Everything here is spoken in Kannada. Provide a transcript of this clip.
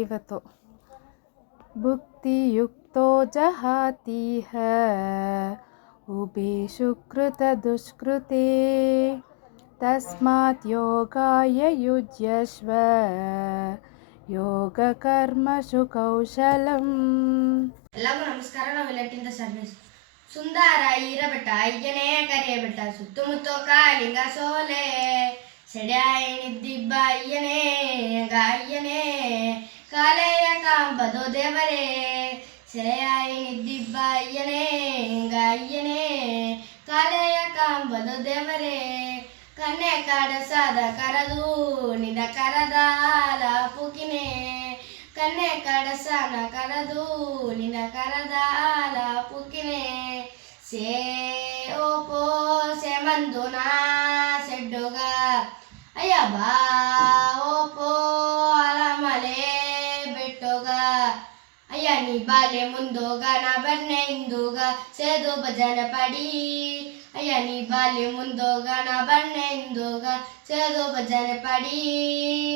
50 भुक्तियुक्तो जहातीह उभेषु कृतदुष्कृते तस्मात् योगाय युज्यस्व ಯೋಗಕರ್ಮಸು ಕೌಶಲಂ. ಎಲ್ಲರಿಗೂ ನಮಸ್ಕಾರ. ನಾವು ಇಲ್ಲಟ್ಟಿಂದ ಸರ್ವಿಸ್. ಸುಂದರ ಈರಬೆಟ್ಟ ಅಯ್ಯನೇ ಕರಿಯಬೆಟ್ಟ ಸುತ್ತಮುತ್ತ ಕಾಲಿಂಗ ಸೋಲೆ ಸೆಡ್ಯಾಯಿ ನಿದ್ದಿಬ್ಬ ಅಯ್ಯನೇ ಅಯ್ಯನೇ ಕಾಲೆಯ ಕಾಂಬದು ದೇವರೇ ಸೆಳೆಯಾಯಿ ನಿದ್ದಿಬ್ಬ ಅಯ್ಯನೇ ಅಯ್ಯನೇ ಕಾಲೆಯ ಕಾಂಬದು ದೇವರೇ ಕನ್ನೆ ಕಾಡಸಾದ ಕರದು ನಿನ್ನ ಕರದಾಲ ಪುಕಿನೇ ಕನ್ನೆ ಕಡಸನ ಕರದು ನಿನ್ನ ಕರದಾಲ ಪುಕಿನೇ ಸೇ ಓಪೋ ಸೆ ಮಂದುನಾ ಸೆಡ್ಡುಗ ಅಯ್ಯ ಬಾ ಓಪೋ ಅಲಮಲೆ ಬೆಟ್ಟೋಗ ಅಯ್ಯ ನೀ ಬಾಲೆ ಮುಂದೋಗ ನಾ ಬನ್ನೆ ಹಿಂದೋಗ ಸೇದು ಭಜನೆ ಪಡಿ ಅಯ್ಯ ನೀ ಬಾಲೆ ಮುಂದೋಗ ನಾ ಬನ್ನೆ ಹಿಂದೋಗ ಸೇದು ಭಜನೆ ಪಡಿ.